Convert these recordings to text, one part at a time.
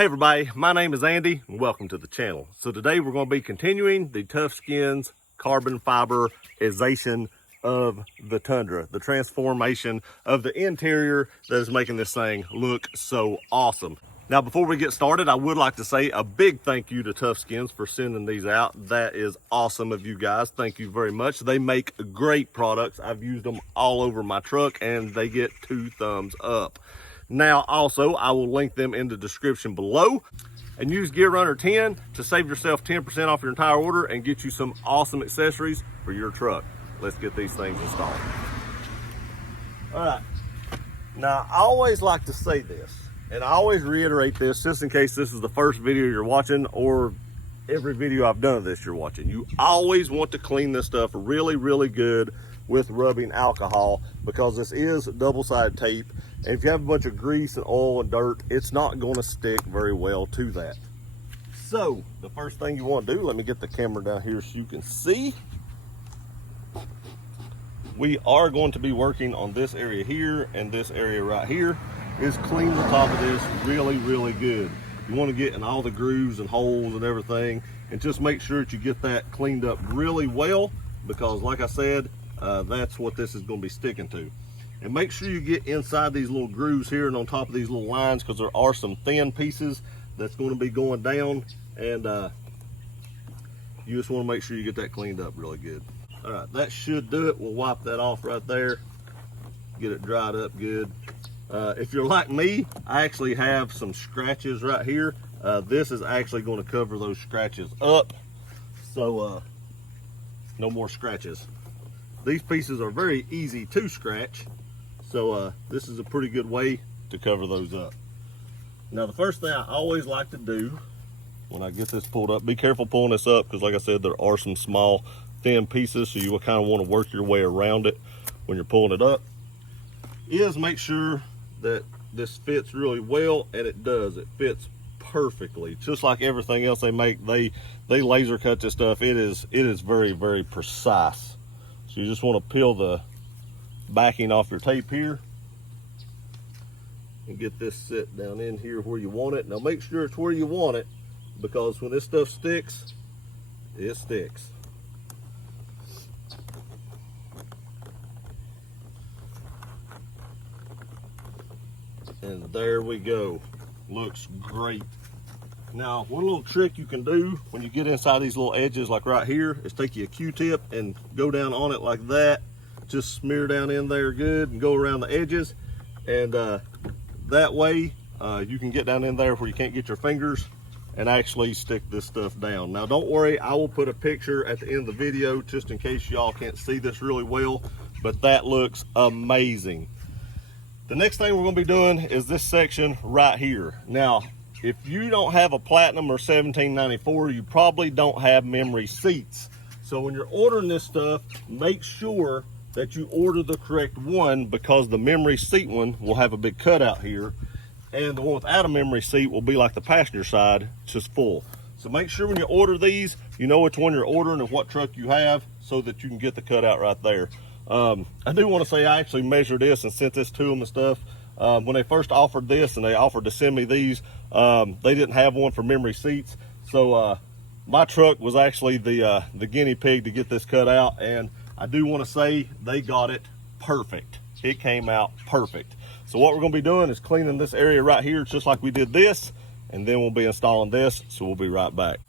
Hey everybody, my name is Andy and welcome to the channel. So today we're going to be continuing the Tufskinz carbon fiberization of the Tundra, the transformation of the interior that is making this thing look so awesome. Now before we get started, I would like to say a big thank you to Tufskinz for sending these out. That is awesome of you guys. Thank you very much. They make great products. I've used them all over my truck and they get 2 thumbs up. Now, also, I will link them in the description below. And use Gear Runner 10 to save yourself 10% off your entire order and get you some awesome accessories for your truck. Let's get these things installed. All right. Now, I always like to say this, and I always reiterate this just in case this is the first video you're watching or every video I've done of this you're watching. You always want to clean this stuff really, really good with rubbing alcohol because this is double-sided tape. And if you have a bunch of grease and oil and dirt, it's not going to stick very well to that. So the first thing you want to do, let me get the camera down here so you can see. We are going to be working on this area here, and this area right here is clean the top of this really, really good. You want to get in all the grooves and holes and everything, and just make sure that you get that cleaned up really well, because like I said, that's what this is going to be sticking to. And make sure you get inside these little grooves here and on top of these little lines, because there are some thin pieces that's going to be going down, and you just want to make sure you get that cleaned up really good. All right, that should do it. We'll wipe that off right there, get it dried up good. If you're like me, I actually have some scratches right here. This is actually going to cover those scratches up, so no more scratches. These pieces are very easy to scratch, so this is a pretty good way to cover those up. Now the first thing I always like to do when I get this pulled up, be careful pulling this up because like I said, there are some small thin pieces, so you will kind of want to work your way around it when you're pulling it up, is make sure that this fits really well, and it does. It fits perfectly. Just like everything else they make, they laser cut this stuff. It is very, very precise. So you just want to peel the backing off your tape here and get this set down in here where you want it. Now make sure it's where you want it, because when this stuff sticks, it sticks. And there we go. Looks great. Now, one little trick you can do when you get inside these little edges, like right here, is take you a Q-tip and go down on it like that. Just smear down in there good and go around the edges. And that way, you can get down in there where you can't get your fingers and actually stick this stuff down. Now, don't worry, I will put a picture at the end of the video just in case y'all can't see this really well, but that looks amazing. The next thing we're gonna be doing is this section right here. Now, if you don't have a Platinum or 1794, you probably don't have memory seats. So when you're ordering this stuff, make sure that you order the correct one, because the memory seat one will have a big cutout here, and the one without a memory seat will be like the passenger side, just full. So make sure when you order these, you know which one you're ordering and what truck you have, so that you can get the cutout right there. I do want to say I actually measured this and sent this to them and stuff. When they first offered this and they offered to send me these, they didn't have one for memory seats. So my truck was actually the guinea pig to get this cut out, and I do want to say they got it perfect. It came out perfect. So what we're going to be doing is cleaning this area right here just like we did this, and then we'll be installing this, so we'll be right back.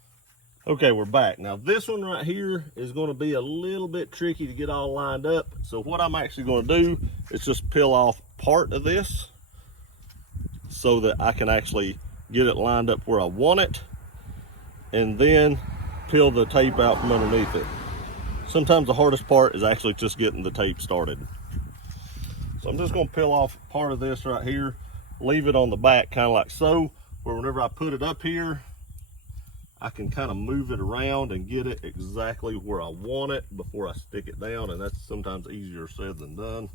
Okay, we're back. Now this one right here is going to be a little bit tricky to get all lined up. So what I'm actually going to do is just peel off part of this so that I can actually get it lined up where I want it, and then peel the tape out from underneath it. Sometimes the hardest part is actually just getting the tape started. So I'm just going to peel off part of this right here, leave it on the back kind of like so, where whenever I put it up here, I can kind of move it around and get it exactly where I want it before I stick it down, and that's sometimes easier said than done.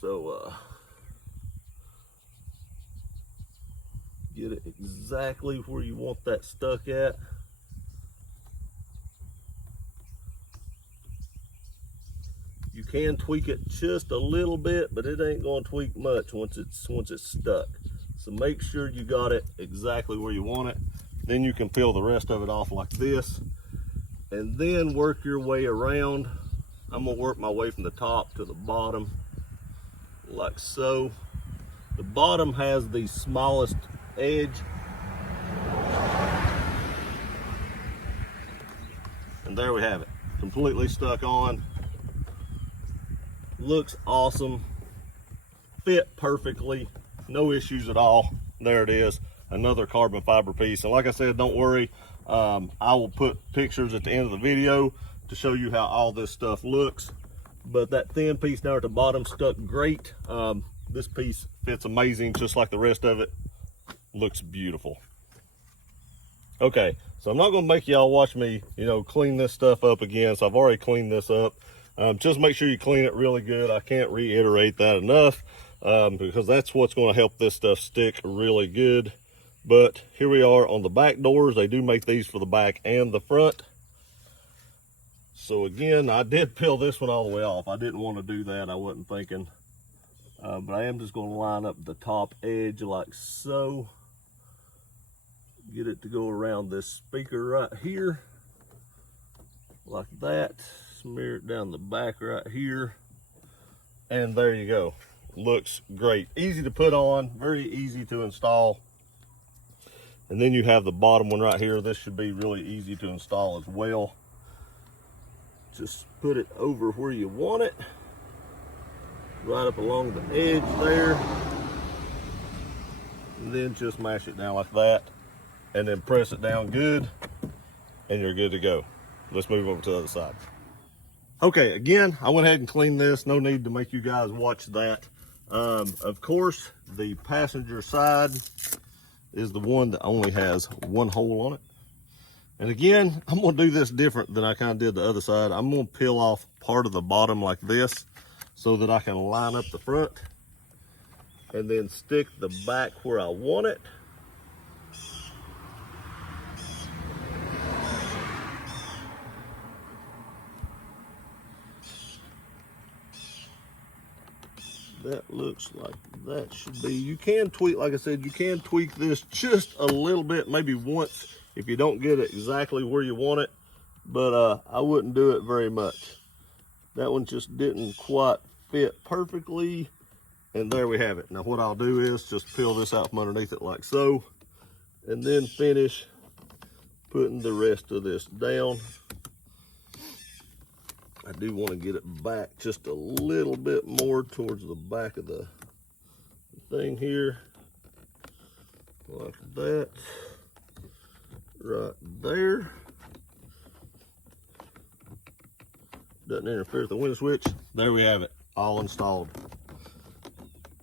So get it exactly where you want that stuck at. You can tweak it just a little bit, but it ain't going to tweak much once it's stuck. So make sure you got it exactly where you want it. Then you can peel the rest of it off like this, and then work your way around. I'm gonna work my way from the top to the bottom, like so. The bottom has the smallest edge. And there we have it, completely stuck on. Looks awesome, fit perfectly, no issues at all. There it is, another carbon fiber piece. And like I said, don't worry, I will put pictures at the end of the video to show you how all this stuff looks. But that thin piece down at the bottom stuck great. This piece fits amazing, just like the rest of it. Looks beautiful. Okay, so I'm not gonna make y'all watch me, clean this stuff up again. So I've already cleaned this up. Just make sure you clean it really good. I can't reiterate that enough, because that's what's gonna help this stuff stick really good. But here we are on the back doors. They do make these for the back and the front. So again, I did peel this one all the way off. I didn't want to do that, I wasn't thinking. But I am just gonna line up the top edge like so. Get it to go around this speaker right here, like that. Smear it down the back right here, and there you go. Looks great. Easy to put on, very easy to install. And then you have the bottom one right here. This should be really easy to install as well. Just put it over where you want it, right up along the edge there, and then just mash it down like that. And then press it down good, and you're good to go. Let's move over to the other side. Okay, again, I went ahead and cleaned this. No need to make you guys watch that. Of course, the passenger side is the one that only has one hole on it. And again, I'm gonna do this different than I kind of did the other side. I'm gonna peel off part of the bottom like this so that I can line up the front and then stick the back where I want it. That looks like that should be. You can tweak, like I said, you can tweak this just a little bit, maybe once if you don't get it exactly where you want it, but I wouldn't do it very much. That one just didn't quite fit perfectly, and there we have it. Now what I'll do is just peel this out from underneath it like so, and then finish putting the rest of this down. I do want to get it back just a little bit more towards the back of the thing here, like that, right there. Doesn't interfere with the window switch. There we have it, all installed.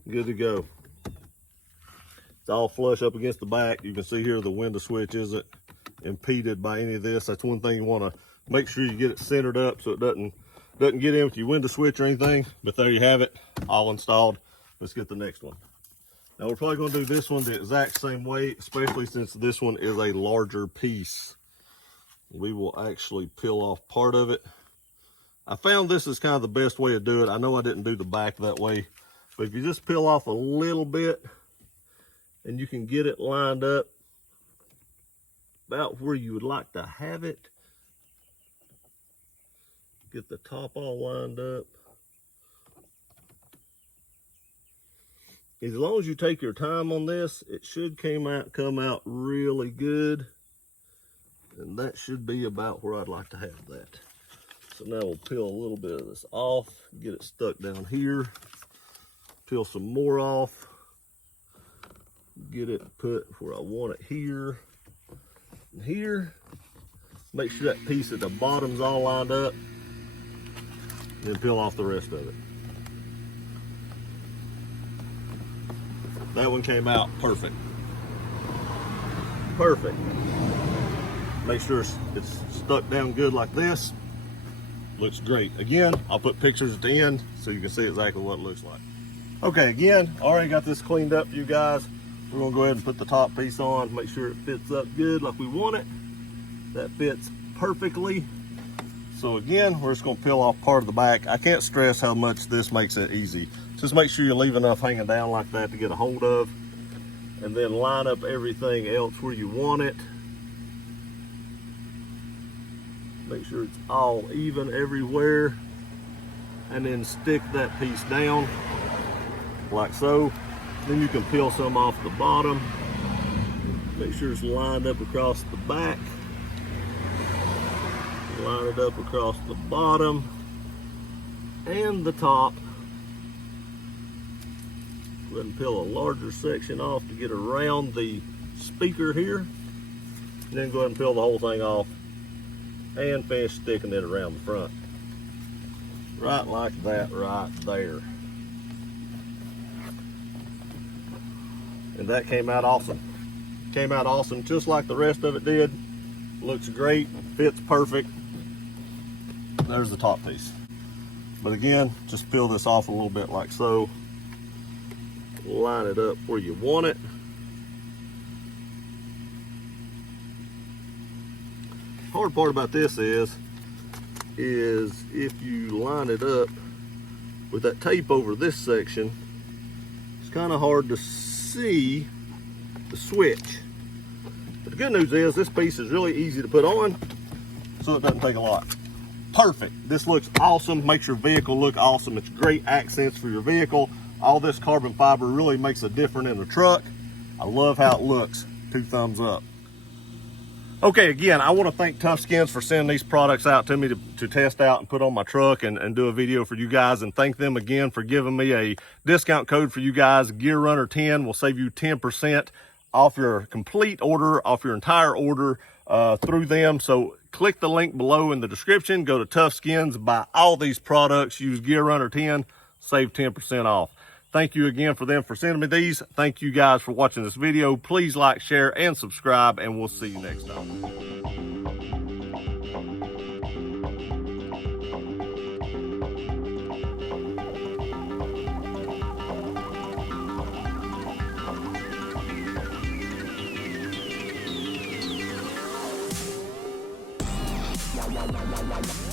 Good to go. It's all flush up against the back. You can see here the window switch isn't impeded by any of this. That's one thing you want to make sure you get it centered up so it doesn't get in with your window switch or anything. But there you have it, all installed. Let's get the next one. Now we're probably going to do this one the exact same way, especially since this one is a larger piece. We will actually peel off part of it. I found this is kind of the best way to do it. I know I didn't do the back that way, but if you just peel off a little bit and you can get it lined up about where you would like to have it, get the top all lined up. As long as you take your time on this, it should come out really good. And that should be about where I'd like to have that. So now we'll peel a little bit of this off, get it stuck down here, peel some more off, get it put where I want it here and here. Make sure that piece at the bottom's all lined up, and then peel off the rest of it. That one came out perfect. Perfect. Make sure it's stuck down good like this. Looks great. Again, I'll put pictures at the end so you can see exactly what it looks like. Okay, again, already got this cleaned up for you guys. We're gonna go ahead and put the top piece on, make sure it fits up good like we want it. That fits perfectly. So again, we're just gonna peel off part of the back. I can't stress how much this makes it easy. Just make sure you leave enough hanging down like that to get a hold of. and then line up everything else where you want it. Make sure it's all even everywhere, and then stick that piece down like so. Then you can peel some off the bottom. Make sure it's lined up across the back. Line it up across the bottom and the top. Go ahead and peel a larger section off to get around the speaker here. And then go ahead and peel the whole thing off and finish sticking it around the front. Right like that right there. And that came out awesome. Came out awesome just like the rest of it did. Looks great, fits perfect. There's the top piece. But again, just peel this off a little bit like so. Line it up where you want it. Hard part about this is if you line it up with that tape over this section, it's kind of hard to see the switch. But the good news is this piece is really easy to put on, so it doesn't take a lot. Perfect. This looks awesome. Makes your vehicle look awesome. It's great accents for your vehicle. All this carbon fiber really makes a difference in the truck. I love how it looks. 2 thumbs up. Okay, again, I want to thank Tufskinz for sending these products out to me to test out and put on my truck and do a video for you guys, and thank them again for giving me a discount code for you guys. Gear Runner 10 will save you 10% off your complete order, off your entire order through them. So click the link below in the description, go to Tufskinz, buy all these products, use Gear Runner 10, save 10% off. Thank you again for them for sending me these. Thank you guys for watching this video. Please like, share, and subscribe, and we'll see you next time. Wow, wow, wow, wow, wow.